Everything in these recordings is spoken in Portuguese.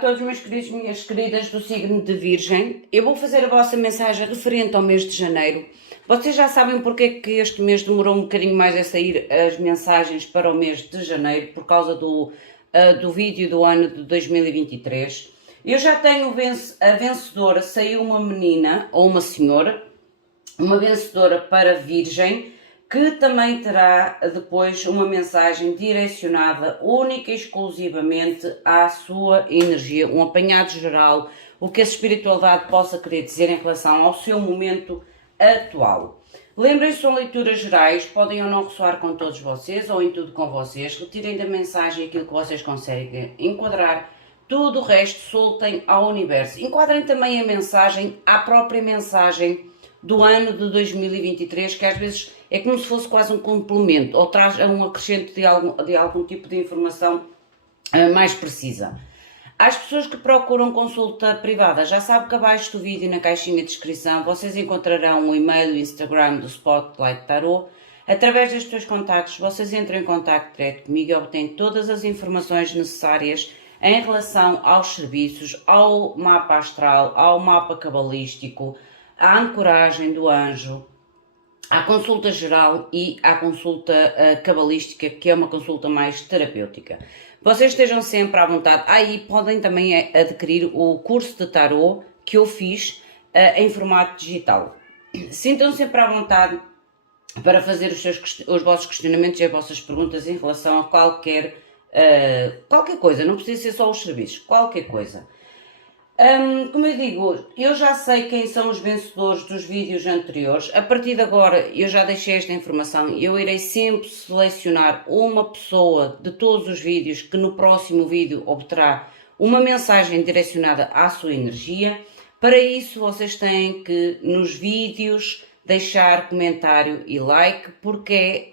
todos meus queridos e minhas queridas do signo de Virgem. Eu vou fazer a vossa mensagem referente ao mês de janeiro. Vocês já sabem porque é que este mês demorou um bocadinho mais a sair as mensagens para o mês de janeiro, por causa do vídeo do ano de 2023. Eu já tenho a vencedora, saiu uma menina ou uma senhora, uma vencedora para Virgem, que também terá depois uma mensagem direcionada única e exclusivamente à sua energia, um apanhado geral, o que a espiritualidade possa querer dizer em relação ao seu momento atual. Lembrem-se, são leituras gerais, podem ou não ressoar com todos vocês ou em tudo com vocês, retirem da mensagem aquilo que vocês conseguem enquadrar, tudo o resto soltem ao universo. Enquadrem também a mensagem à própria mensagem do ano de 2023, que às vezes é como se fosse quase um complemento, ou traz um acrescento de algum tipo de informação mais precisa. Às pessoas que procuram consulta privada, já sabem que abaixo do vídeo, na caixinha de descrição, vocês encontrarão o e-mail e o Instagram do Spotlight Tarot. Através destes dois contactos, vocês entram em contacto direto comigo e obtêm todas as informações necessárias em relação aos serviços, ao mapa astral, ao mapa cabalístico, à ancoragem do anjo, à consulta geral e à consulta cabalística, que é uma consulta mais terapêutica. Vocês estejam sempre à vontade. Aí podem também adquirir o curso de tarot que eu fiz em formato digital. Sintam-se sempre à vontade para fazer os vossos questionamentos e as vossas perguntas em relação a qualquer coisa. Não precisa ser só os serviços, qualquer coisa. Como eu digo, eu já sei quem são os vencedores dos vídeos anteriores. A partir de agora eu já deixei esta informação. Eu irei sempre selecionar uma pessoa de todos os vídeos que no próximo vídeo obterá uma mensagem direcionada à sua energia. Para isso vocês têm que nos vídeos deixar comentário e like, porque é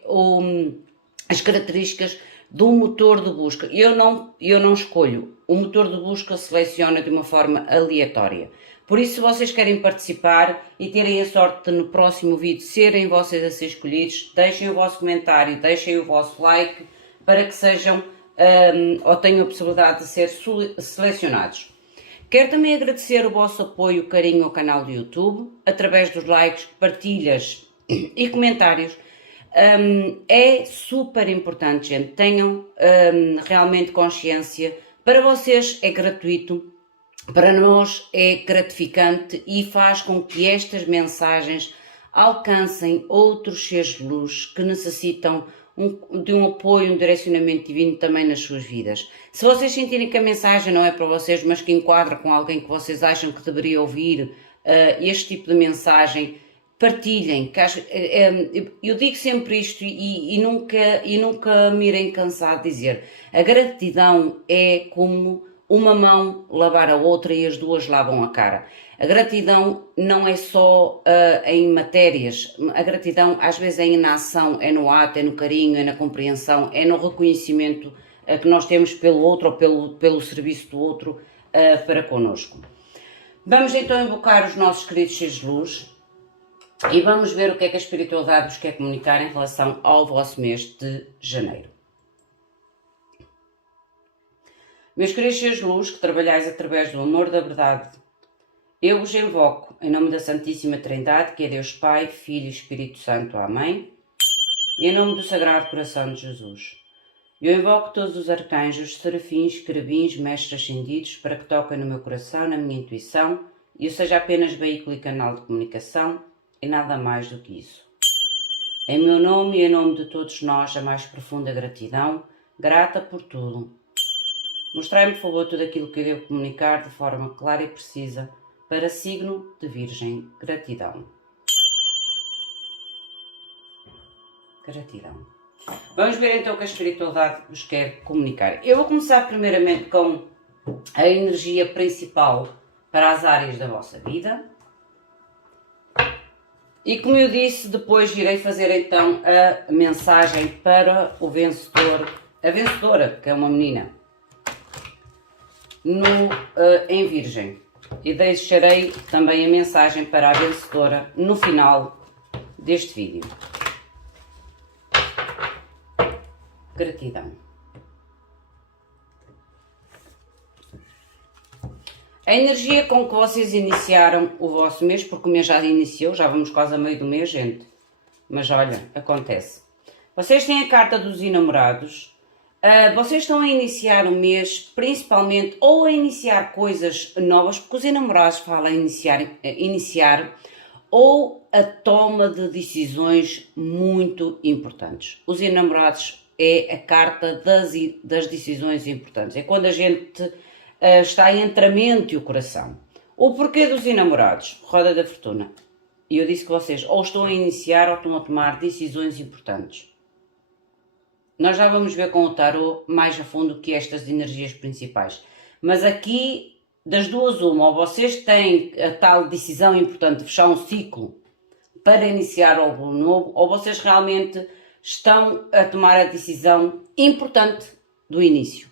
as características do motor de busca. Eu não escolho. O motor de busca seleciona de uma forma aleatória. Por isso, se vocês querem participar e terem a sorte de no próximo vídeo serem vocês a ser escolhidos, deixem o vosso comentário, deixem o vosso like para que sejam ou tenham a possibilidade de ser selecionados. Quero também agradecer o vosso apoio e carinho ao canal do YouTube, através dos likes, partilhas e comentários. É super importante, gente. Tenham realmente consciência. Para vocês é gratuito, para nós é gratificante e faz com que estas mensagens alcancem outros seres de luz que necessitam de um apoio, um direcionamento divino também nas suas vidas. Se vocês sentirem que a mensagem não é para vocês, mas que enquadra com alguém que vocês acham que deveria ouvir este tipo de mensagem, partilhem. Eu digo sempre isto e nunca me irei cansar de dizer: a gratidão é como uma mão lavar a outra e as duas lavam a cara. A gratidão não é só em matérias, a gratidão às vezes é na ação, é no ato, é no carinho, é na compreensão, é no reconhecimento que nós temos pelo outro ou pelo serviço do outro para connosco. Vamos então invocar os nossos queridos seres de luz e vamos ver o que é que a espiritualidade vos quer comunicar em relação ao vosso mês de janeiro. Meus queridos seres de luz, que trabalhais através do amor da verdade, eu vos invoco em nome da Santíssima Trindade, que é Deus Pai, Filho e Espírito Santo. Amém. E em nome do Sagrado Coração de Jesus. Eu invoco todos os arcanjos, serafins, querubins, mestres ascendidos, para que toquem no meu coração, na minha intuição, e eu seja apenas veículo e canal de comunicação, e nada mais do que isso. Em meu nome e em nome de todos nós, a mais profunda gratidão, grata por tudo. Mostrai-me, por favor, tudo aquilo que eu devo comunicar de forma clara e precisa, para signo de Virgem. Gratidão. Gratidão. Vamos ver então o que a espiritualidade vos quer comunicar. Eu vou começar primeiramente com a energia principal para as áreas da vossa vida. E como eu disse, depois irei fazer então a mensagem para o vencedor, a vencedora, que é uma menina, em Virgem. E deixarei também a mensagem para a vencedora no final deste vídeo. Gratidão. A energia com que vocês iniciaram o vosso mês, porque o mês já iniciou, já vamos quase a meio do mês, gente. Mas olha, acontece. Vocês têm a carta dos enamorados. Vocês estão a iniciar o mês, principalmente, ou a iniciar coisas novas, porque os enamorados falam em iniciar ou a toma de decisões muito importantes. Os enamorados é a carta das decisões importantes. É quando a gente está entre a mente e o coração. O porquê dos enamorados? Roda da fortuna. E eu disse que vocês ou estão a iniciar ou estão a tomar decisões importantes. Nós já vamos ver com o tarot mais a fundo que estas energias principais. Mas aqui, das duas uma, ou vocês têm a tal decisão importante de fechar um ciclo para iniciar algo novo, ou vocês realmente estão a tomar a decisão importante do início.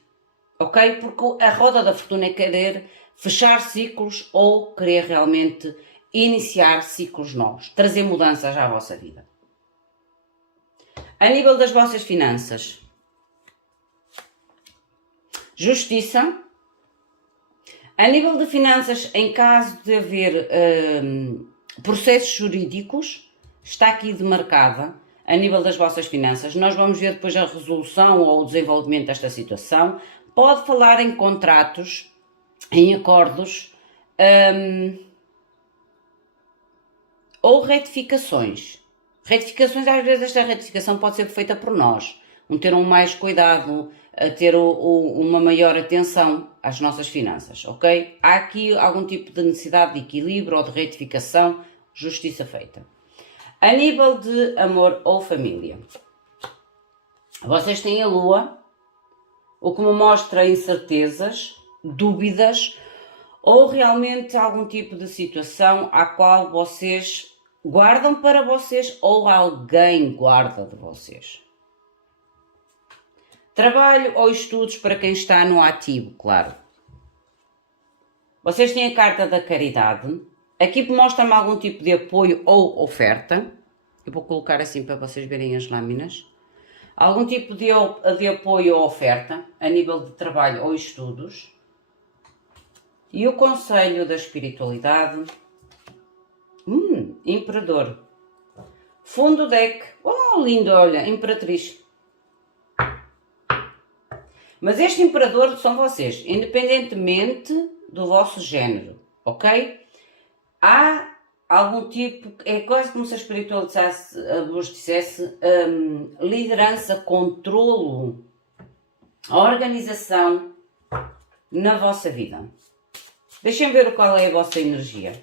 Ok? Porque a roda da fortuna é querer fechar ciclos ou querer realmente iniciar ciclos novos, trazer mudanças à vossa vida. A nível das vossas finanças, justiça. A nível de finanças, em caso de haver processos jurídicos, está aqui demarcada. A nível das vossas finanças, nós vamos ver depois a resolução ou o desenvolvimento desta situação. Pode falar em contratos, em acordos ou retificações. Retificações, às vezes esta retificação pode ser feita por nós. Ter mais cuidado, ter uma maior atenção às nossas finanças, ok? Há aqui algum tipo de necessidade de equilíbrio ou de retificação, justiça feita. A nível de amor ou família, vocês têm a lua, o que me mostra incertezas, dúvidas ou realmente algum tipo de situação a qual vocês guardam para vocês ou alguém guarda de vocês. Trabalho ou estudos para quem está no ativo, claro. Vocês têm a carta da caridade. Aqui mostra-me algum tipo de apoio ou oferta. Eu vou colocar assim para vocês verem as lâminas. Algum tipo de apoio ou oferta a nível de trabalho ou estudos. E o conselho da espiritualidade. Imperador. Fundo deck. Oh, lindo, olha, imperatriz. Mas este imperador são vocês, independentemente do vosso género, ok? Há algum tipo, é quase como se a espiritualidade vos dissesse, liderança, controlo, organização na vossa vida. Deixem ver qual é a vossa energia.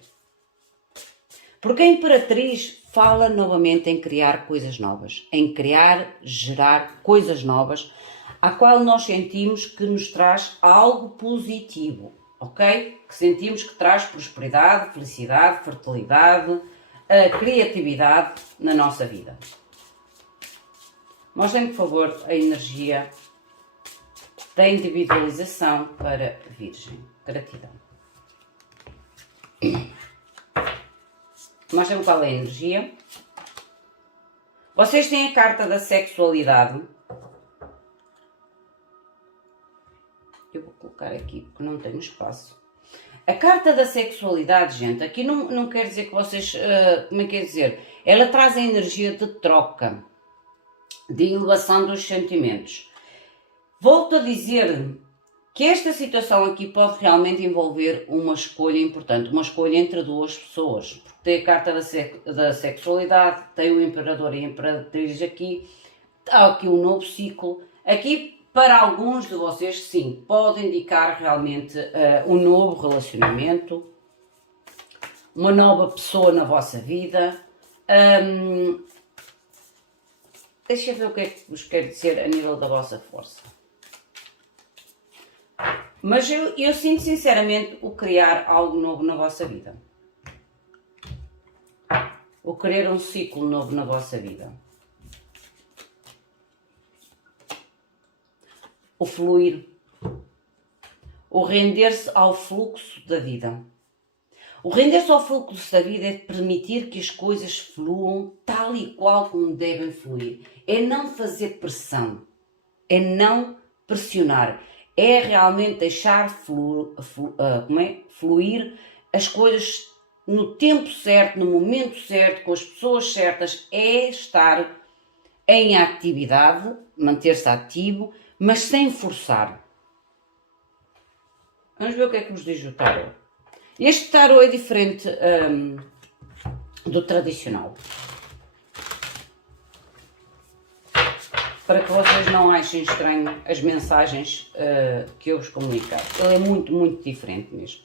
Porque a imperatriz fala novamente em criar coisas novas, em criar, gerar coisas novas, a qual nós sentimos que nos traz algo positivo, ok? Que sentimos que traz prosperidade, felicidade, fertilidade, criatividade na nossa vida. Mostrem, por favor, a energia da individualização para Virgem. Gratidão. Mostrem qual é a energia. Vocês têm a carta da sexualidade. Eu vou colocar aqui porque não tenho espaço. A carta da sexualidade, gente, aqui não quer dizer que vocês... como é que quer dizer? Ela traz a energia de troca, de elevação dos sentimentos. Volto a dizer que esta situação aqui pode realmente envolver uma escolha importante, uma escolha entre duas pessoas. Porque tem a carta da sexualidade, tem o imperador e a imperatriz aqui, há aqui um novo ciclo. Aqui, para alguns de vocês, sim, pode indicar realmente um novo relacionamento, uma nova pessoa na vossa vida. Deixa eu ver o que é que vos quer dizer a nível da vossa força. Mas eu sinto sinceramente o criar algo novo na vossa vida. O querer um ciclo novo na vossa vida. O fluir. O render-se ao fluxo da vida. O render-se ao fluxo da vida é permitir que as coisas fluam tal e qual como devem fluir. É não fazer pressão. É não pressionar. é realmente deixar fluir as coisas no tempo certo, no momento certo, com as pessoas certas, é estar em atividade, manter-se ativo, mas sem forçar. Vamos ver o que é que nos diz o tarot. Este tarot é diferente do tradicional. Para que vocês não achem estranho as mensagens que eu vos comunicar. Ele é muito, muito diferente mesmo.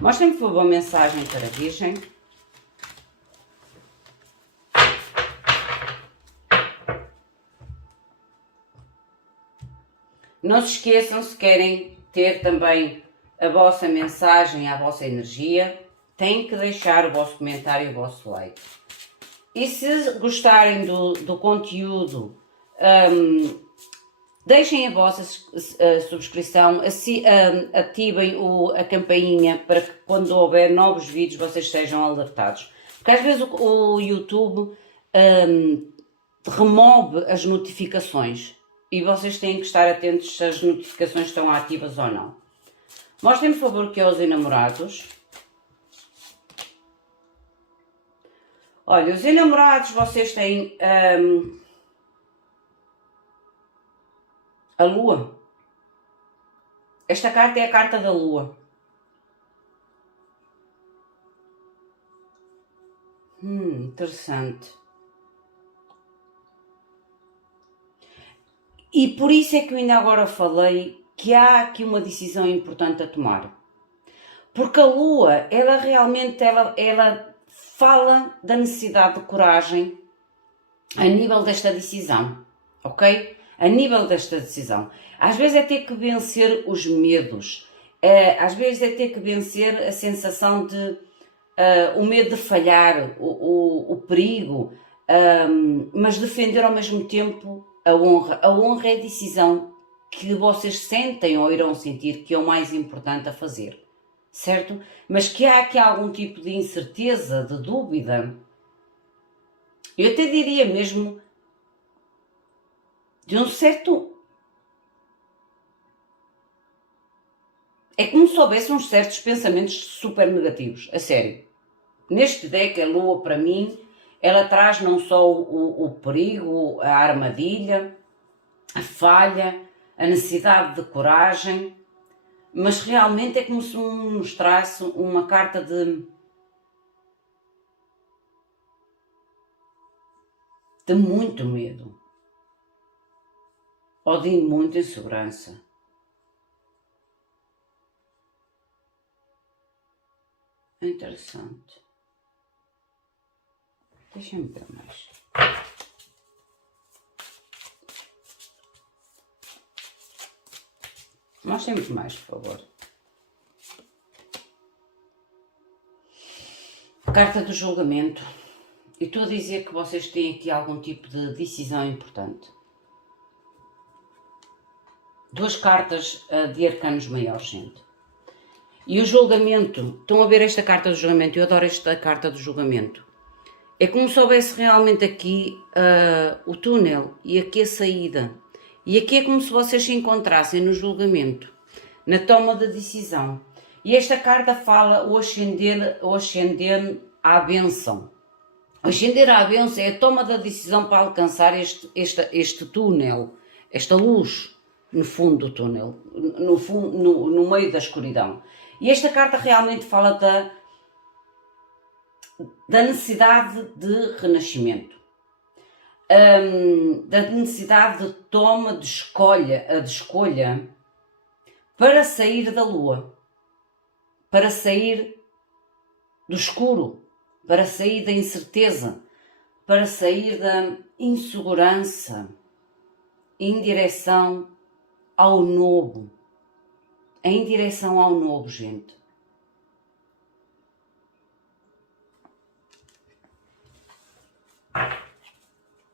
Mostrem-me, por favor, a mensagem para a Virgem. Não se esqueçam, se querem ter também a vossa mensagem, a vossa energia, têm que deixar o vosso comentário e o vosso like. E se gostarem do conteúdo, deixem a vossa subscrição, ativem a campainha para que quando houver novos vídeos vocês sejam alertados. Porque às vezes o YouTube remove as notificações e vocês têm que estar atentos se as notificações estão ativas ou não. Mostrem-me, por favor, que é os enamorados. Olha, os enamorados, vocês têm a Lua. Esta carta é a carta da Lua. Interessante. E por isso é que eu ainda agora falei que há aqui uma decisão importante a tomar. Porque a Lua, ela realmente, ela fala da necessidade de coragem a nível desta decisão, ok? A nível desta decisão. Às vezes é ter que vencer os medos, às vezes é ter que vencer a sensação de o medo de falhar, o perigo, mas defender ao mesmo tempo a honra. A honra é a decisão que vocês sentem ou irão sentir que é o mais importante a fazer, certo? Mas que há aqui algum tipo de incerteza, de dúvida, eu até diria mesmo de um certo... É como se houvesse uns certos pensamentos super negativos, a sério. Neste deck, a Lua, para mim, ela traz não só o perigo, a armadilha, a falha, a necessidade de coragem, mas realmente é como se me mostrasse uma carta de muito medo ou de muita insegurança. É interessante. Deixa-me ver mais. Mostrem-me mais, por favor. Carta do julgamento. E estou a dizer que vocês têm aqui algum tipo de decisão importante. Duas cartas de arcanos maiores, gente. E o julgamento, estão a ver esta carta do julgamento? Eu adoro esta carta do julgamento. É como se houvesse realmente aqui o túnel e aqui a saída. E aqui é como se vocês se encontrassem no julgamento, na toma de decisão. E esta carta fala o ascender à bênção. O ascender à bênção é a toma da decisão para alcançar este túnel, esta luz no fundo do túnel, no meio da escuridão. E esta carta realmente fala da necessidade de renascimento, da necessidade de toma de escolha para sair da lua, para sair do escuro, para sair da incerteza, para sair da insegurança, em direção ao novo. Em direção ao novo, gente.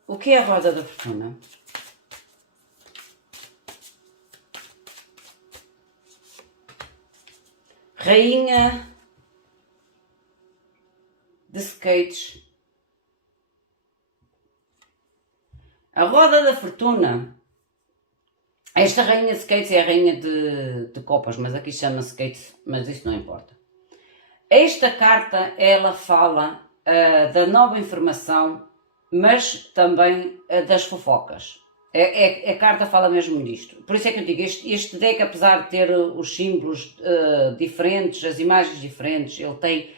O que é a roda da fortuna? Rainha de skates. A roda da fortuna Esta rainha de skates é a rainha de copas, mas aqui chama-se skates, mas isso não importa. Esta carta, ela fala da nova informação, mas também das fofocas. A carta fala mesmo disto. Por isso é que eu digo, este deck, apesar de ter os símbolos diferentes, as imagens diferentes, ele tem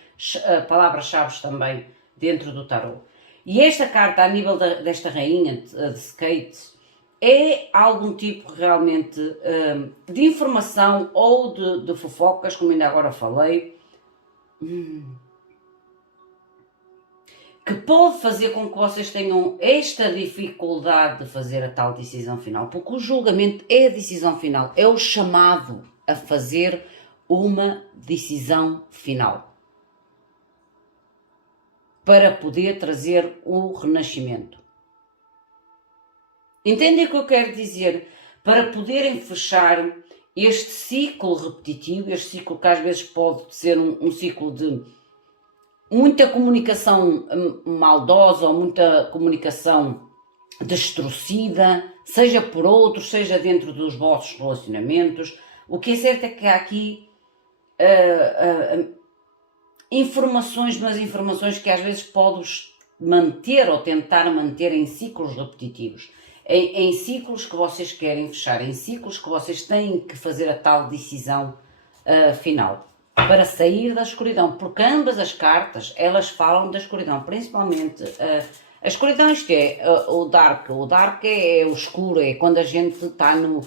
palavras-chave também dentro do tarot. E esta carta, a nível desta rainha de skate, é algum tipo realmente de informação ou de fofocas, como ainda agora falei, que pode fazer com que vocês tenham esta dificuldade de fazer a tal decisão final, porque o julgamento é a decisão final, é o chamado a fazer uma decisão final para poder trazer o renascimento. Entendem o que eu quero dizer? Para poderem fechar este ciclo repetitivo, este ciclo que às vezes pode ser um ciclo de muita comunicação maldosa ou muita comunicação destruída, seja por outros, seja dentro dos vossos relacionamentos. O que é certo é que há aqui informações, mas informações que às vezes podes manter ou tentar manter em ciclos repetitivos. Em ciclos que vocês querem fechar, em ciclos que vocês têm que fazer a tal decisão final, para sair da escuridão, porque ambas as cartas, elas falam da escuridão, principalmente a escuridão, isto é, o dark é o escuro, é quando a gente está na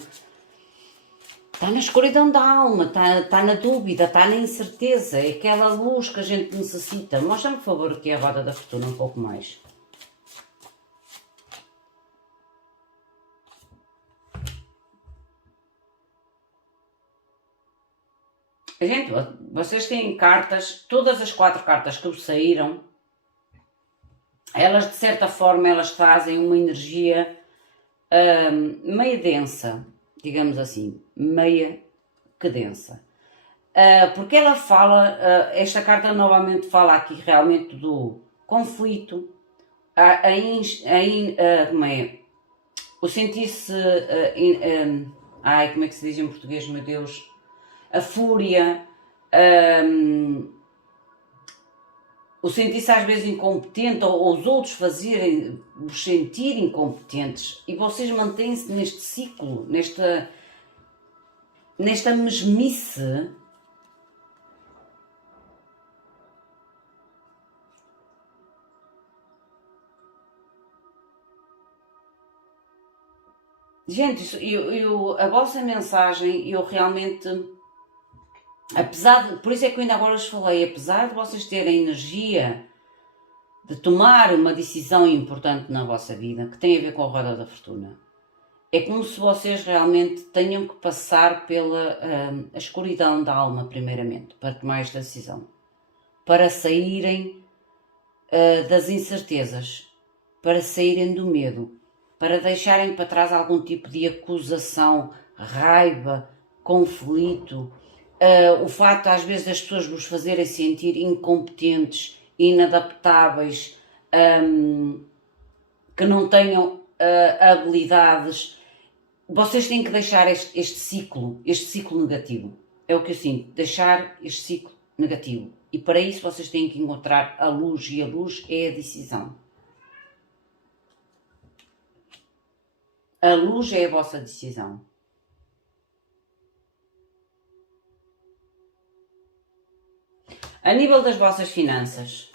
escuridão da alma, está na dúvida, está na incerteza, é aquela luz que a gente necessita. Mostra-me, por favor, aqui a roda da fortuna um pouco mais. Gente, vocês têm cartas, todas as 4 cartas que saíram, elas de certa forma elas trazem uma energia meia densa, digamos assim, meia que densa. Porque ela fala, esta carta novamente fala aqui realmente do conflito, como é? O sentir-se, como é que se diz em português, meu Deus? A fúria, o sentir-se às vezes incompetente ou os outros vos sentir incompetentes e vocês mantêm-se neste ciclo, nesta mesmice. Gente, a vossa mensagem, eu realmente, por isso é que eu ainda agora vos falei, apesar de vocês terem energia de tomar uma decisão importante na vossa vida, que tem a ver com a roda da fortuna, é como se vocês realmente tenham que passar pela a escuridão da alma, primeiramente, para tomar esta decisão, para saírem das incertezas, para saírem do medo, para deixarem para trás algum tipo de acusação, raiva, conflito, o facto às vezes das pessoas vos fazerem sentir incompetentes, inadaptáveis, que não tenham habilidades. Vocês têm que deixar este ciclo negativo. É o que eu sinto, deixar este ciclo negativo. E para isso vocês têm que encontrar a luz, e a luz é a decisão. A luz é a vossa decisão. A nível das vossas finanças,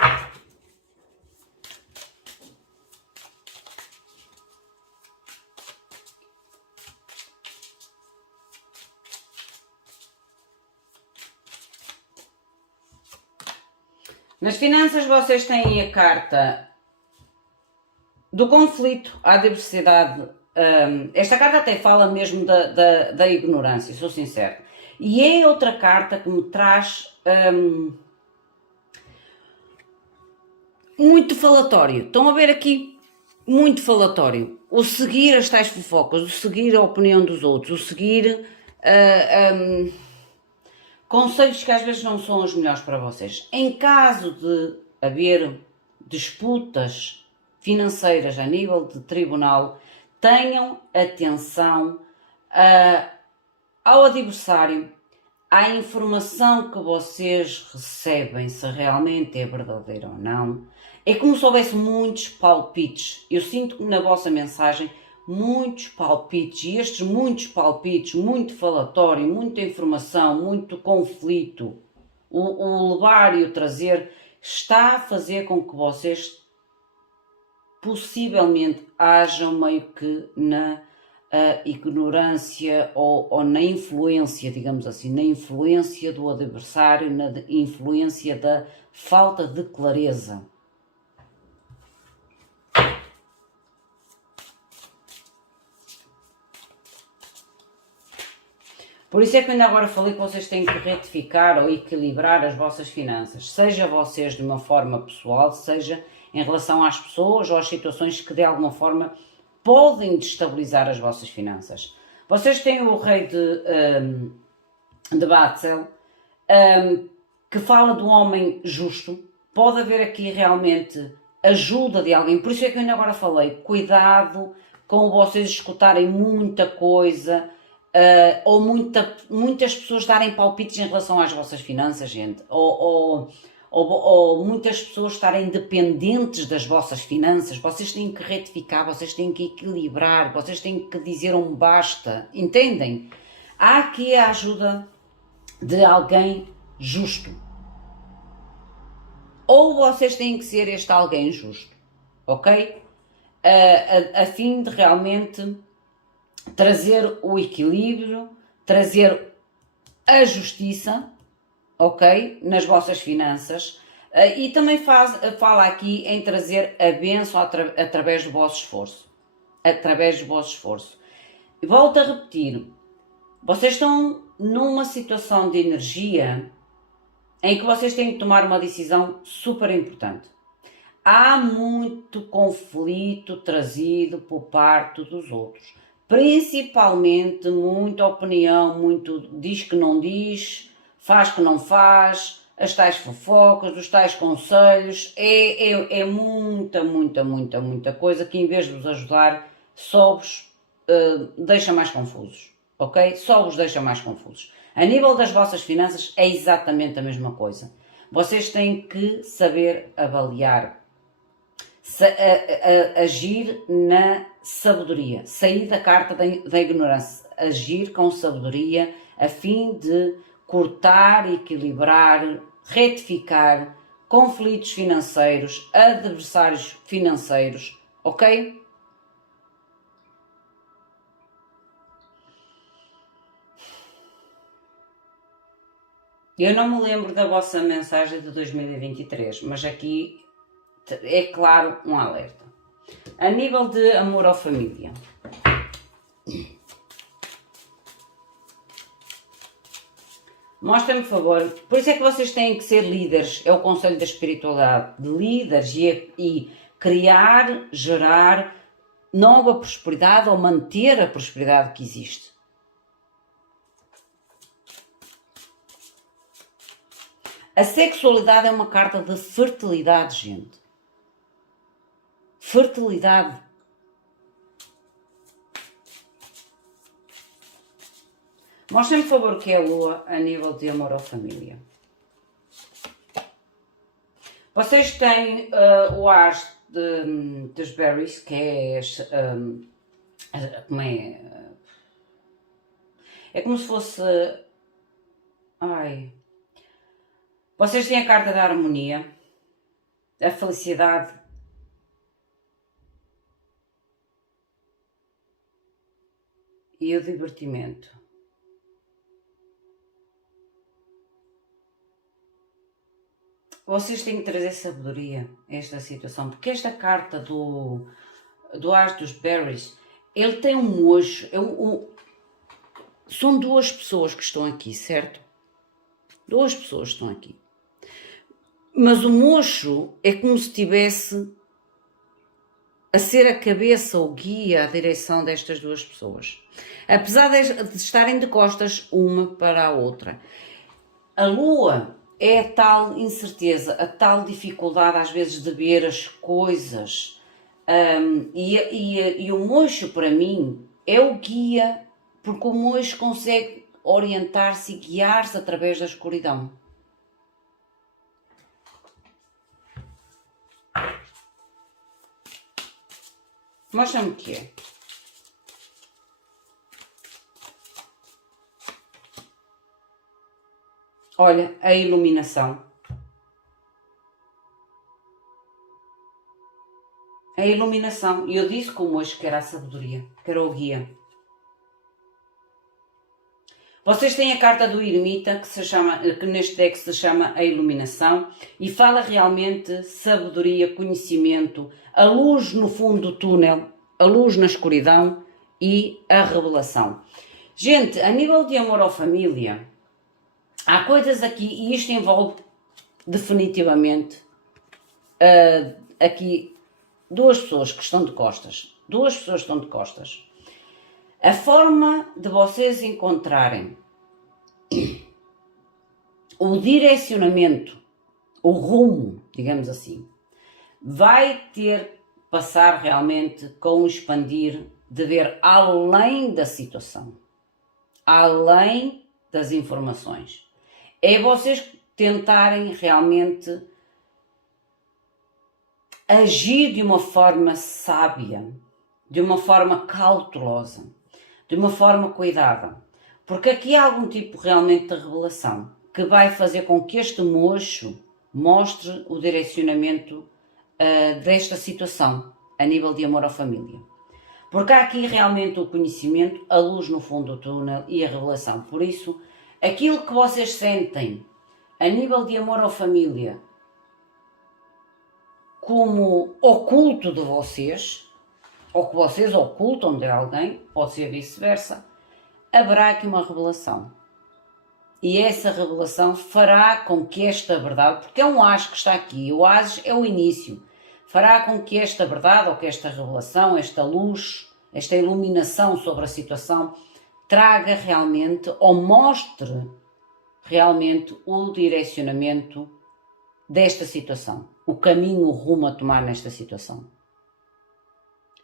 nas finanças vocês têm a carta do conflito, a adversidade. Esta carta até fala mesmo da ignorância, sou sincero. E é outra carta que me traz muito falatório. Estão a ver aqui? Muito falatório. O seguir as tais fofocas, o seguir a opinião dos outros, o seguir conselhos que às vezes não são os melhores para vocês. Em caso de haver disputas financeiras a nível de tribunal, tenham atenção Ao adversário, à informação que vocês recebem, se realmente é verdadeira ou não, é como se houvesse muitos palpites. Eu sinto na vossa mensagem muitos palpites, e estes muitos palpites, muito falatório, muita informação, muito conflito, o levar e o trazer, está a fazer com que vocês possivelmente hajam meio que na ignorância ou na influência, digamos assim, na influência do adversário, na influência da falta de clareza. Por isso é que ainda agora falei que vocês têm que retificar ou equilibrar as vossas finanças, seja vocês de uma forma pessoal, seja em relação às pessoas ou às situações que de alguma forma podem destabilizar as vossas finanças. Vocês têm o rei de Batzel, que fala do homem justo. Pode haver aqui realmente ajuda de alguém, por isso é que eu ainda agora falei, cuidado com vocês escutarem muita coisa, ou muitas pessoas darem palpites em relação às vossas finanças, gente, ou muitas pessoas estarem dependentes das vossas finanças. Vocês têm que retificar, vocês têm que equilibrar, vocês têm que dizer um basta, entendem? Há aqui a ajuda de alguém justo. Ou vocês têm que ser este alguém justo, ok? A fim de realmente trazer o equilíbrio, trazer a justiça, ok? Nas vossas finanças. E também fala aqui em trazer a bênção através do vosso esforço. Através do vosso esforço. E volto a repetir, vocês estão numa situação de energia em que vocês têm que tomar uma decisão super importante. Há muito conflito trazido por parte dos outros. Principalmente muita opinião, muito diz que não diz, faz que não faz, as tais fofocas, os tais conselhos, é muita coisa que em vez de vos ajudar, só vos deixa mais confusos, ok? Só vos deixa mais confusos. A nível das vossas finanças é exatamente a mesma coisa. Vocês têm que saber avaliar, agir na sabedoria, sair da carta da ignorância, agir com sabedoria a fim de cortar, equilibrar, retificar conflitos financeiros, adversários financeiros, ok? Eu não me lembro da vossa mensagem de 2023, mas aqui é claro um alerta. A nível de amor à família. Mostrem-me, por favor. Por isso é que vocês têm que ser líderes. É o conselho da espiritualidade. De líderes e criar, gerar nova prosperidade ou manter a prosperidade que existe. A sexualidade é uma carta de fertilidade, gente. Fertilidade. Mostrem-me, por favor, o que é a Lua a nível de amor à família. Vocês têm o as dos berries, que é... como é? É como se fosse... Ai... Vocês têm a carta da harmonia, a felicidade, e o divertimento. Vocês têm que trazer sabedoria a esta situação, porque esta carta do as dos berries, ele tem um mocho, são duas pessoas que estão aqui, certo? Duas pessoas estão aqui. Mas o mocho é como se estivesse a ser a cabeça ou guia, a direção destas duas pessoas. Apesar de estarem de costas uma para a outra. A Lua é a tal incerteza, a tal dificuldade às vezes de ver as coisas. E o mocho para mim é o guia porque o mojo consegue orientar-se e guiar-se através da escuridão. Mostra-me o que é. Olha, a iluminação. A iluminação. E eu disse com o mojo que era a sabedoria, que era o guia. Vocês têm a carta do eremita, que neste deck se chama a iluminação, e fala realmente sabedoria, conhecimento, a luz no fundo do túnel, a luz na escuridão e a revelação. Gente, a nível de amor ou família, há coisas aqui, e isto envolve definitivamente aqui duas pessoas que estão de costas. Duas pessoas estão de costas. A forma de vocês encontrarem o direcionamento, o rumo, digamos assim, vai ter que passar realmente com o expandir de ver além da situação, além das informações. É vocês tentarem realmente agir de uma forma sábia, de uma forma cautelosa, de uma forma cuidada, porque aqui há algum tipo realmente de revelação que vai fazer com que este mocho mostre o direcionamento desta situação a nível de amor à família. Porque há aqui realmente o conhecimento, a luz no fundo do túnel e a revelação. Por isso, aquilo que vocês sentem a nível de amor à família como oculto de vocês, ou que vocês ocultam de alguém, pode ser vice-versa, haverá aqui uma revelação. E essa revelação fará com que esta verdade, porque é um as que está aqui, o as é o início, fará com que esta verdade, ou que esta revelação, esta luz, esta iluminação sobre a situação, traga realmente, ou mostre realmente o direcionamento desta situação, o caminho, o rumo a tomar nesta situação.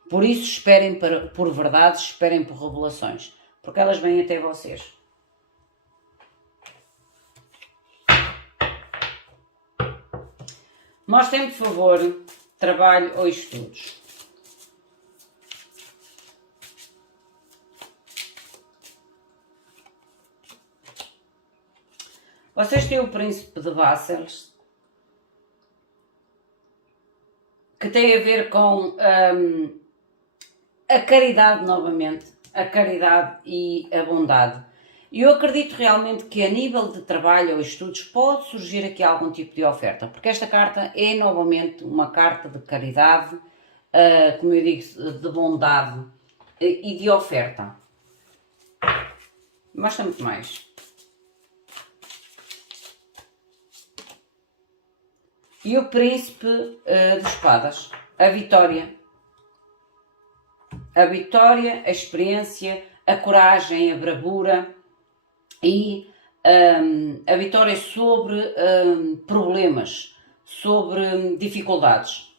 Por isso, esperem por verdades, esperem por revelações, porque elas vêm até vocês. Mostrem, por favor, trabalho ou estudos. Vocês têm o Príncipe de Vassals, que tem a ver com a caridade novamente, a caridade e a bondade. E eu acredito realmente que a nível de trabalho ou estudos pode surgir aqui algum tipo de oferta, porque esta carta é novamente uma carta de caridade, como eu digo, de bondade e de oferta. Mostra muito mais. E o Príncipe de Espadas, a vitória. A vitória, a experiência, a coragem, a bravura e a vitória sobre problemas, sobre dificuldades.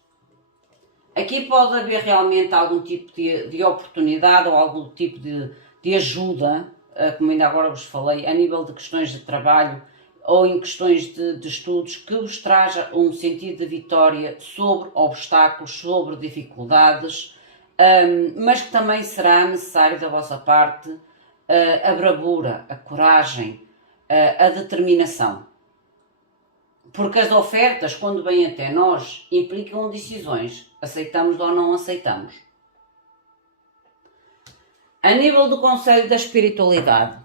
Aqui pode haver realmente algum tipo de oportunidade ou algum tipo de ajuda, como ainda agora vos falei, a nível de questões de trabalho ou em questões de estudos, que vos traja um sentido de vitória sobre obstáculos, sobre dificuldades, mas que também será necessário da vossa parte a bravura, a coragem, a determinação. Porque as ofertas, quando vêm até nós, implicam decisões. Aceitamos ou não aceitamos. A nível do conselho da espiritualidade,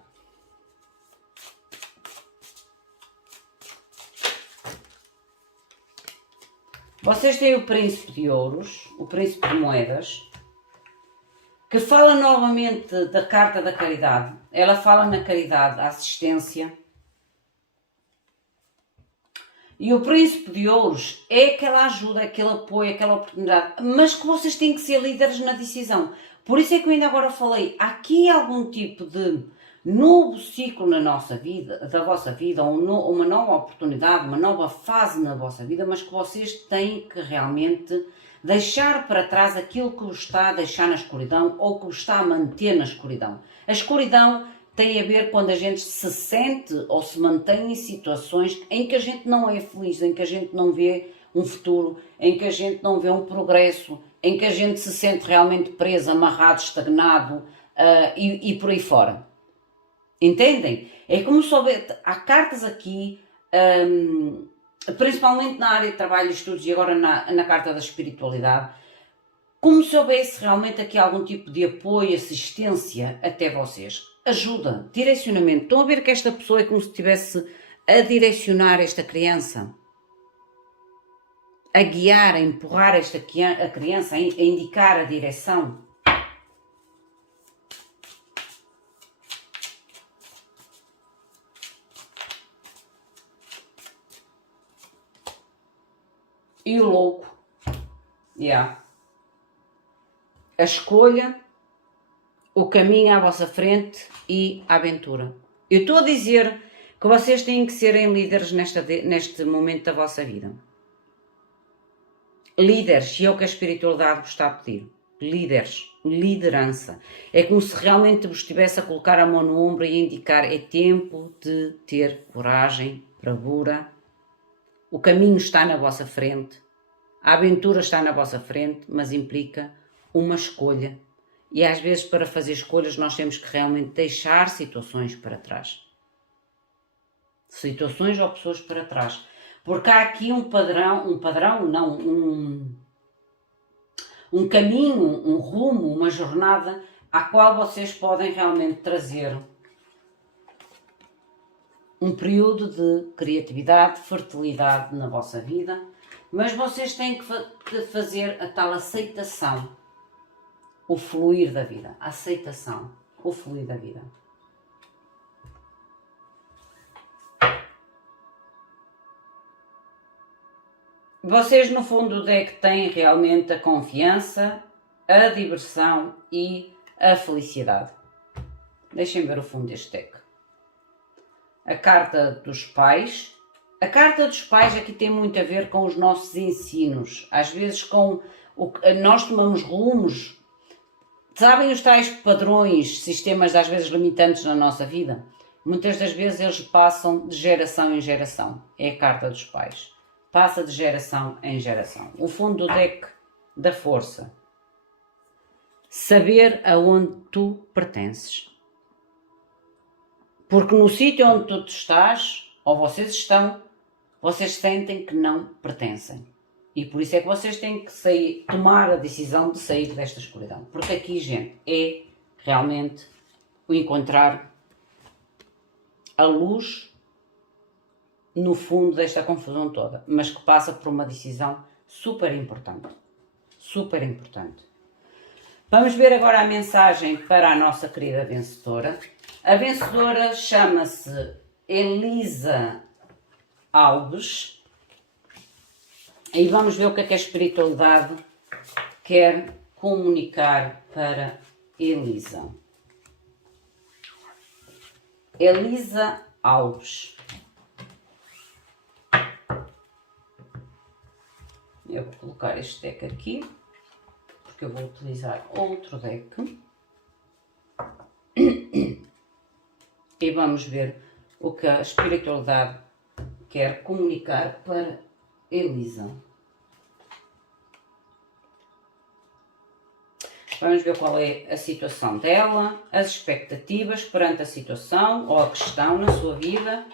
vocês têm o Príncipe de Ouros, o Príncipe de Moedas, que fala novamente da Carta da Caridade. Ela fala na caridade, a assistência. E o Príncipe de Ouros é aquela ajuda, aquele apoio, aquela oportunidade, mas que vocês têm que ser líderes na decisão. Por isso é que eu ainda agora falei, há aqui algum tipo de novo ciclo na nossa vida, da vossa vida, ou uma nova oportunidade, uma nova fase na vossa vida, mas que vocês têm que realmente Deixar para trás aquilo que o está a deixar na escuridão ou que o está a manter na escuridão. A escuridão tem a ver quando a gente se sente ou se mantém em situações em que a gente não é feliz, em que a gente não vê um futuro, em que a gente não vê um progresso, em que a gente se sente realmente preso, amarrado, estagnado e por aí fora. Entendem? É como se houver, há cartas aqui, principalmente na área de trabalho e estudos e agora na carta da espiritualidade, como se houvesse realmente aqui algum tipo de apoio, assistência até vocês. Ajuda, direcionamento. Estão a ver que esta pessoa é como se estivesse a direcionar esta criança, a guiar, a empurrar a criança, a indicar a direção. E o louco, a escolha, o caminho à vossa frente e a aventura. Eu estou a dizer que vocês têm que serem líderes neste momento da vossa vida. Líderes, e é o que a espiritualidade vos está a pedir. Líderes, liderança. É como se realmente vos estivesse a colocar a mão no ombro e a indicar: é tempo de ter coragem, bravura. O caminho está na vossa frente, a aventura está na vossa frente, mas implica uma escolha. E às vezes, para fazer escolhas, nós temos que realmente deixar situações para trás. Situações ou pessoas para trás. Porque há aqui um caminho, um rumo, uma jornada à qual vocês podem realmente trazer um período de criatividade, de fertilidade na vossa vida, mas vocês têm que fazer a tal aceitação, o fluir da vida, a aceitação, o fluir da vida. Vocês no fundo do deck têm realmente a confiança, a diversão e a felicidade. Deixem ver o fundo deste deck. A carta dos pais. A carta dos pais aqui tem muito a ver com os nossos ensinos. Às vezes nós tomamos rumos. Sabem os tais padrões, sistemas às vezes limitantes na nossa vida? Muitas das vezes eles passam de geração em geração. É a carta dos pais. Passa de geração em geração. O fundo do deck da força. Saber aonde tu pertences. Porque no sítio onde tu estás, ou vocês estão, vocês sentem que não pertencem. E por isso é que vocês têm que tomar a decisão de sair desta escuridão. Porque aqui, gente, é realmente o encontrar a luz no fundo desta confusão toda, mas que passa por uma decisão super importante. Super importante. Vamos ver agora a mensagem para a nossa querida vencedora. A vencedora chama-se Elisa Alves. E vamos ver o que é que a espiritualidade quer comunicar para Elisa. Elisa Alves. Eu vou colocar este deck aqui, porque eu vou utilizar outro deck. E vamos ver o que a espiritualidade quer comunicar para Elisa. Vamos ver qual é a situação dela, as expectativas perante a situação ou a questão na sua vida,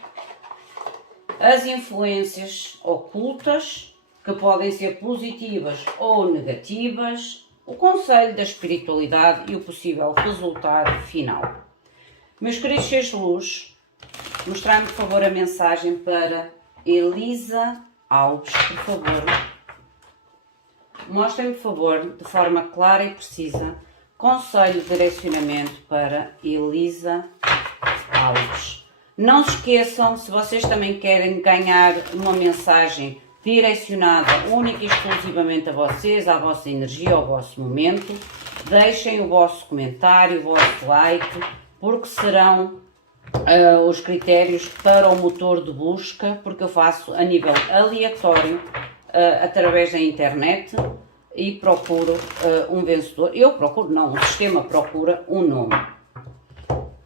as influências ocultas, que podem ser positivas ou negativas, o conselho da espiritualidade e o possível resultado final. Meus queridos cheios de luz, mostrai-me por favor a mensagem para Elisa Alves, por favor. Mostrem-me por favor, de forma clara e precisa, conselho de direcionamento para Elisa Alves. Não se esqueçam, se vocês também querem ganhar uma mensagem direcionada única e exclusivamente a vocês, à vossa energia, ao vosso momento, deixem o vosso comentário, o vosso like, porque serão os critérios para o motor de busca, porque eu faço a nível aleatório, através da internet, e procuro um vencedor. Eu procuro, não, o sistema procura um nome.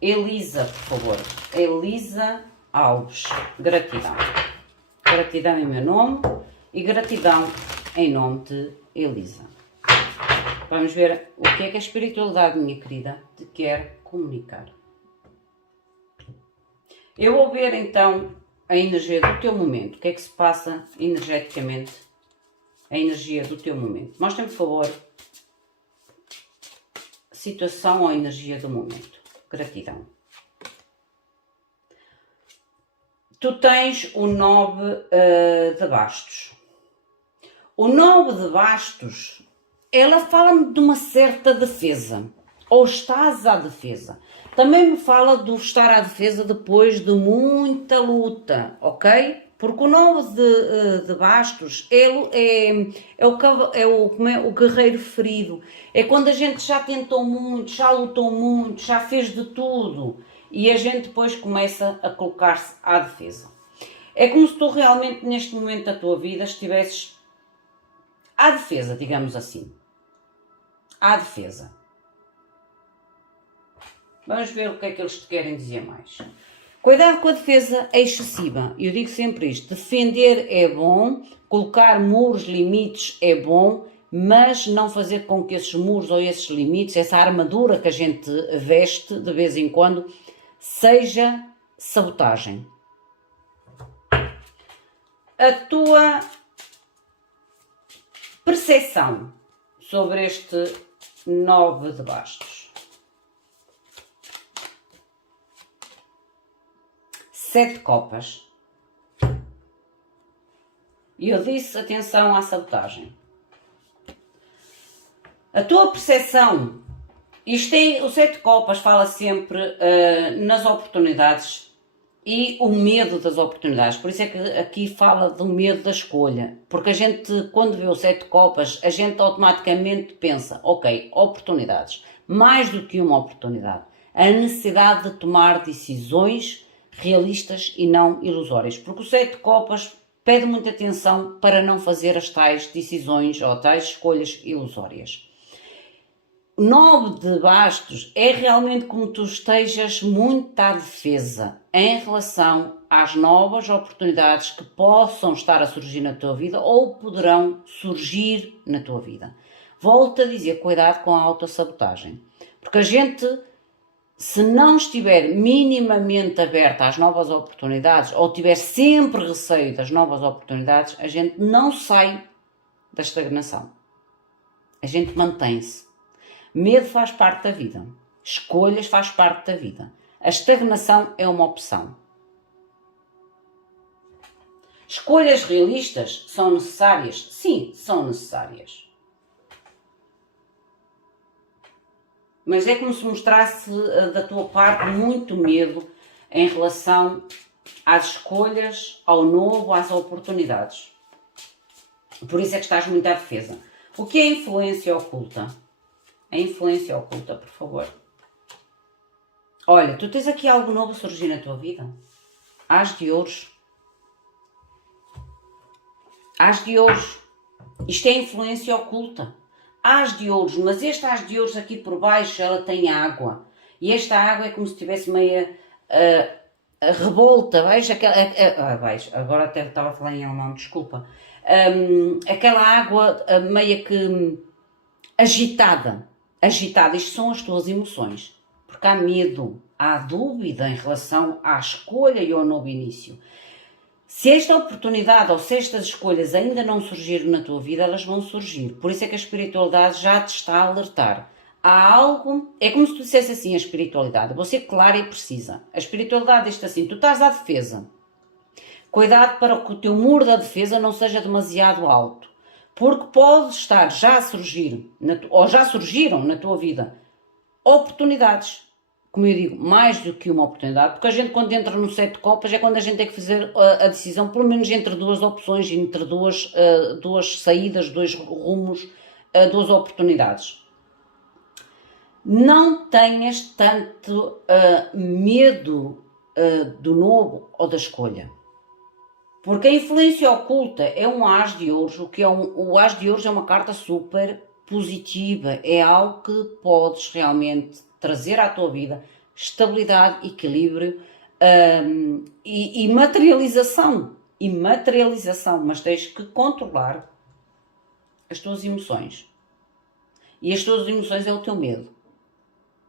Elisa, por favor. Elisa Alves. Gratidão. Gratidão em meu nome e gratidão em nome de Elisa. Vamos ver o que é que a espiritualidade, minha querida, te quer comunicar. Eu vou ver então a energia do teu momento. O que é que se passa energeticamente? A energia do teu momento. Mostra-me, por favor, situação ou energia do momento. Gratidão. Tu tens o 9 de bastos. O 9 de bastos, ela fala-me de uma certa defesa. Ou estás à defesa. Também me fala do estar à defesa depois de muita luta, ok? Porque o 9 de bastos o guerreiro ferido. É quando a gente já tentou muito, já lutou muito, já fez de tudo. E a gente depois começa a colocar-se à defesa. É como se tu realmente neste momento da tua vida estivesses à defesa, digamos assim. À defesa. Vamos ver o que é que eles te querem dizer mais. Cuidado com a defesa excessiva. Eu digo sempre isto. Defender é bom, colocar muros, limites é bom, mas não fazer com que esses muros ou esses limites, essa armadura que a gente veste de vez em quando, seja sabotagem. A tua percepção sobre este 9 de bastos. 7 copas. E eu disse, atenção à sabotagem. A tua percepção, o 7 copas fala sempre nas oportunidades e o medo das oportunidades. Por isso é que aqui fala do medo da escolha. Porque a gente, quando vê o 7 copas, a gente automaticamente pensa, ok, oportunidades. Mais do que uma oportunidade. A necessidade de tomar decisões realistas e não ilusórias. Porque o 7 copas pede muita atenção para não fazer as tais decisões ou tais escolhas ilusórias. 9 de bastos é realmente como tu estejas muito à defesa em relação às novas oportunidades que possam estar a surgir na tua vida ou poderão surgir na tua vida. Volto a dizer, cuidado com a autossabotagem. Porque a gente, se não estiver minimamente aberta às novas oportunidades ou tiver sempre receio das novas oportunidades, a gente não sai da estagnação. A gente mantém-se. Medo faz parte da vida. Escolhas faz parte da vida. A estagnação é uma opção. Escolhas realistas são necessárias? Sim, são necessárias. Mas é como se mostrasse da tua parte muito medo em relação às escolhas, ao novo, às oportunidades. Por isso é que estás muito à defesa. O que é influência oculta? A influência oculta, por favor. Olha, tu tens aqui algo novo a surgir na tua vida. As de ouros. As de ouros. Isto é influência oculta. As de ouros, mas este as de ouros aqui por baixo, ela tem água. E esta água é como se estivesse meia revolta, veja? Agora até estava a falar em alemão, desculpa. Aquela água meia que agitada. Agitada, isto são as tuas emoções. Porque há medo, há dúvida em relação à escolha e ao novo início. Se esta oportunidade ou se estas escolhas ainda não surgiram na tua vida, elas vão surgir. Por isso é que a espiritualidade já te está a alertar. Há algo, é como se tu dissesse assim a espiritualidade, vou ser clara e precisa. A espiritualidade diz assim, tu estás à defesa. Cuidado para que o teu muro da defesa não seja demasiado alto. Porque pode estar já a surgir, ou já surgiram na tua vida, oportunidades. Como eu digo, mais do que uma oportunidade, porque a gente quando entra no 7 de copas é quando a gente tem que fazer a decisão, pelo menos entre duas opções, entre duas saídas, dois rumos, duas oportunidades. Não tenhas tanto medo do novo ou da escolha. Porque a influência oculta é um as de ouros, o que é o as de ouros é uma carta super positiva, é algo que podes realmente trazer à tua vida estabilidade, equilíbrio e materialização. E materialização, mas tens que controlar as tuas emoções. E as tuas emoções é o teu medo.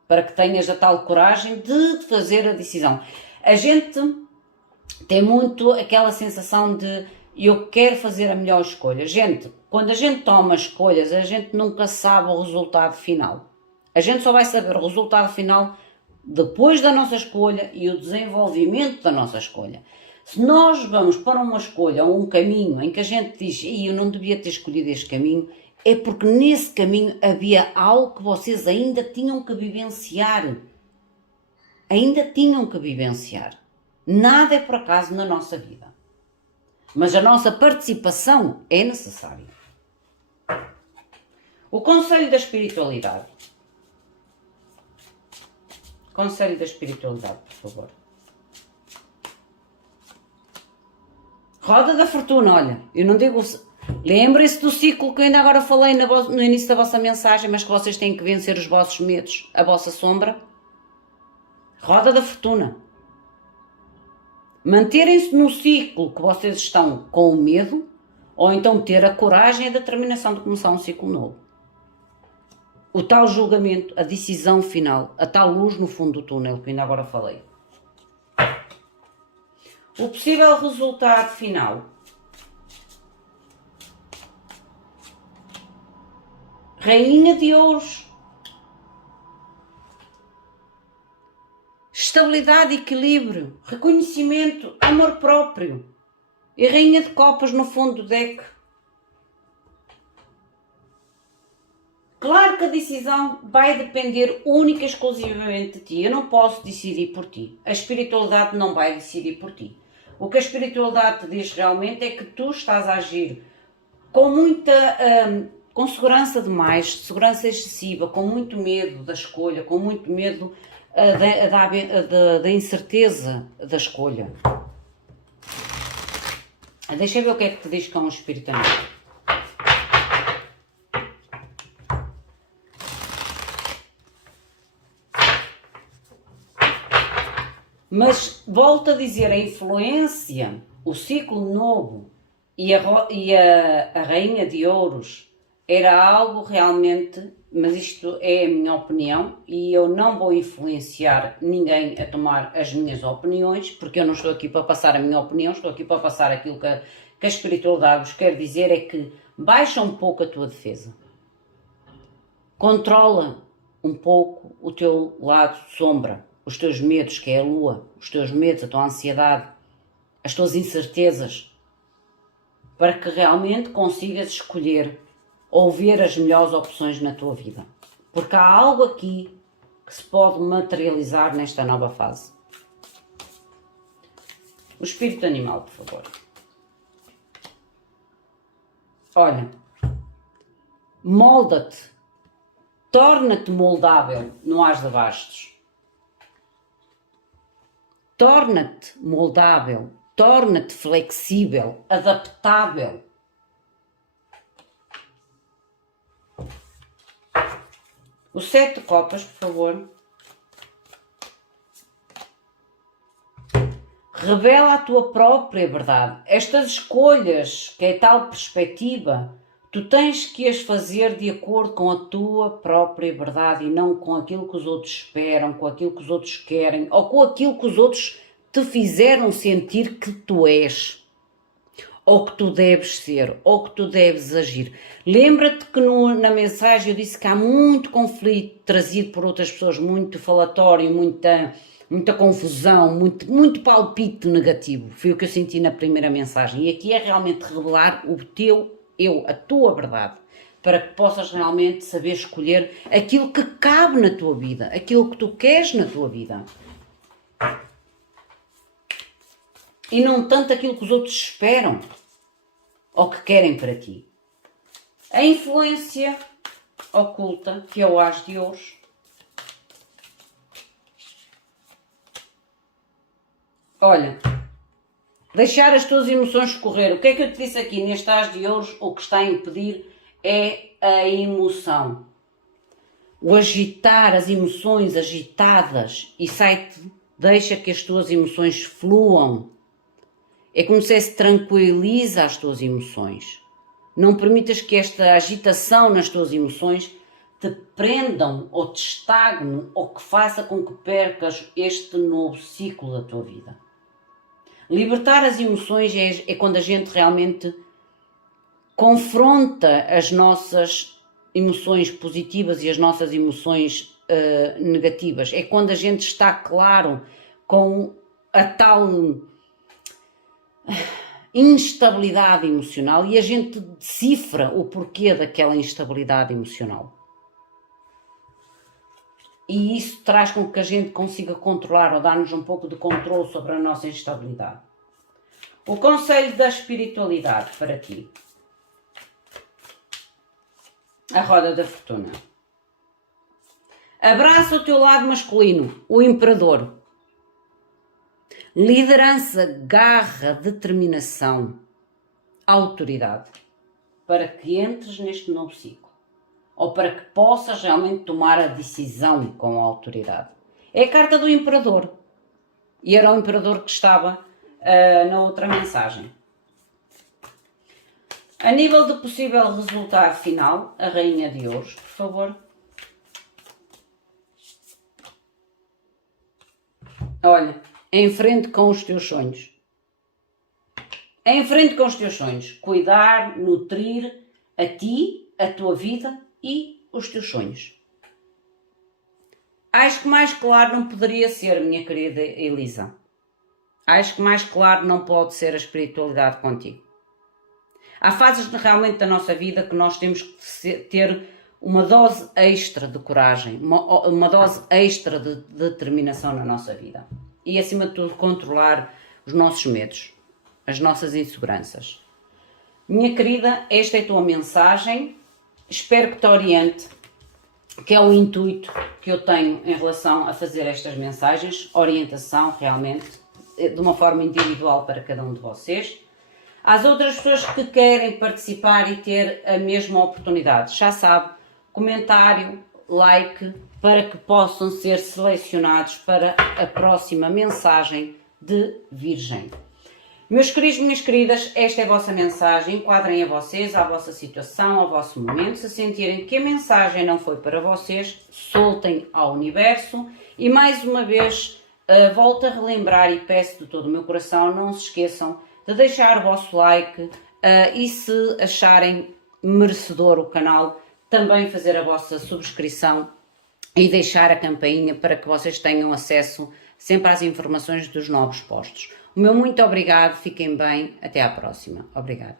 Para que tenhas a tal coragem de fazer a decisão. A gente tem muito aquela sensação de eu quero fazer a melhor escolha. Gente, quando a gente toma escolhas, a gente nunca sabe o resultado final. A gente só vai saber o resultado final depois da nossa escolha e o desenvolvimento da nossa escolha. Se nós vamos para uma escolha ou um caminho em que a gente diz eu não devia ter escolhido este caminho, é porque nesse caminho havia algo que vocês ainda tinham que vivenciar. Ainda tinham que vivenciar. Nada é por acaso na nossa vida. Mas a nossa participação é necessária. O conselho da espiritualidade. Conselho da espiritualidade, por favor. Roda da fortuna, olha, eu não digo... Lembrem-se do ciclo que eu ainda agora falei no início da vossa mensagem, mas que vocês têm que vencer os vossos medos, a vossa sombra. Roda da fortuna. Manterem-se no ciclo que vocês estão com o medo, ou então ter a coragem e a determinação de começar um ciclo novo. O tal julgamento, a decisão final, a tal luz no fundo do túnel que eu ainda agora falei. O possível resultado final. Rainha de ouros. Estabilidade, equilíbrio, reconhecimento, amor próprio. E rainha de copas no fundo do deck. Claro que a decisão vai depender única e exclusivamente de ti. Eu não posso decidir por ti. A espiritualidade não vai decidir por ti. O que a espiritualidade te diz realmente é que tu estás a agir com muita... com segurança demais, segurança excessiva, com muito medo da escolha, com muito medo da incerteza da escolha. Deixa eu ver o que é que te diz com o espírito amigo. Mas volto a dizer, a influência, o ciclo novo e a rainha de ouros era algo realmente, mas isto é a minha opinião e eu não vou influenciar ninguém a tomar as minhas opiniões, porque eu não estou aqui para passar a minha opinião, estou aqui para passar aquilo que a espiritualidade vos quer dizer, é que baixa um pouco a tua defesa. Controla um pouco o teu lado sombra, os teus medos, que é a lua, os teus medos, a tua ansiedade, as tuas incertezas, para que realmente consigas escolher ou ver as melhores opções na tua vida. Porque há algo aqui que se pode materializar nesta nova fase. O espírito animal, por favor. Olha, molda-te, torna-te moldável no as de bastos. Torna-te moldável, torna-te flexível, adaptável. O 7 de copas, por favor. Revela a tua própria verdade. Estas escolhas, que é tal perspectiva, tu tens que as fazer de acordo com a tua própria verdade e não com aquilo que os outros esperam, com aquilo que os outros querem ou com aquilo que os outros te fizeram sentir que tu és, ou que tu deves ser, ou que tu deves agir. Lembra-te que na mensagem eu disse que há muito conflito trazido por outras pessoas, muito falatório, muita confusão, muito palpite negativo. Foi o que eu senti na primeira mensagem. E aqui é realmente revelar o teu eu, a tua verdade, para que possas realmente saber escolher aquilo que cabe na tua vida, aquilo que tu queres na tua vida. E não tanto aquilo que os outros esperam ou que querem para ti. A influência oculta, que é o as de ouros. Olha, Deixar as tuas emoções escorrer. O que é que eu te disse aqui neste As de Ouros? O que está a impedir é a emoção. O agitar, as emoções agitadas, e deixa que as tuas emoções fluam. É como se tranquiliza as tuas emoções. Não permitas que esta agitação nas tuas emoções te prendam ou te estagne ou que faça com que percas este novo ciclo da tua vida. Libertar as emoções é quando a gente realmente confronta as nossas emoções positivas e as nossas emoções negativas. É quando a gente está claro com a tal instabilidade emocional e a gente decifra o porquê daquela instabilidade emocional. E isso traz com que a gente consiga controlar ou dar-nos um pouco de controle sobre a nossa instabilidade. O conselho da espiritualidade para ti. A roda da fortuna. Abraça o teu lado masculino, o imperador. Liderança, garra, determinação, autoridade. Para que entres neste novo ciclo. Ou para que possas realmente tomar a decisão com a autoridade. É a carta do imperador. E era o imperador que estava na outra mensagem. A nível de possível resultado final, a Rainha de Ouros, por favor. Olha, em frente com os teus sonhos. Em frente com os teus sonhos. Cuidar, nutrir a ti, a tua vida e os teus sonhos. Acho que mais claro não poderia ser, minha querida Elisa. Acho que mais claro não pode ser a espiritualidade contigo. Há fases realmente da nossa vida que nós temos que ter uma dose extra de coragem, uma dose extra de determinação na nossa vida. E acima de tudo controlar os nossos medos, as nossas inseguranças. Minha querida, esta é a tua mensagem. Espero que te oriente, que é o intuito que eu tenho em relação a fazer estas mensagens, orientação realmente, de uma forma individual para cada um de vocês. Às outras pessoas que querem participar e ter a mesma oportunidade, já sabe, comentário, like, para que possam ser selecionados para a próxima mensagem de Virgem. Meus queridos, minhas queridas, esta é a vossa mensagem. Enquadrem a vocês, à vossa situação, ao vosso momento. Se sentirem que a mensagem não foi para vocês, soltem ao universo. E mais uma vez, volto a relembrar e peço de todo o meu coração, não se esqueçam de deixar o vosso like e se acharem merecedor o canal, também fazer a vossa subscrição e deixar a campainha para que vocês tenham acesso sempre às informações dos novos postos. O meu muito obrigado, fiquem bem, até à próxima. Obrigada.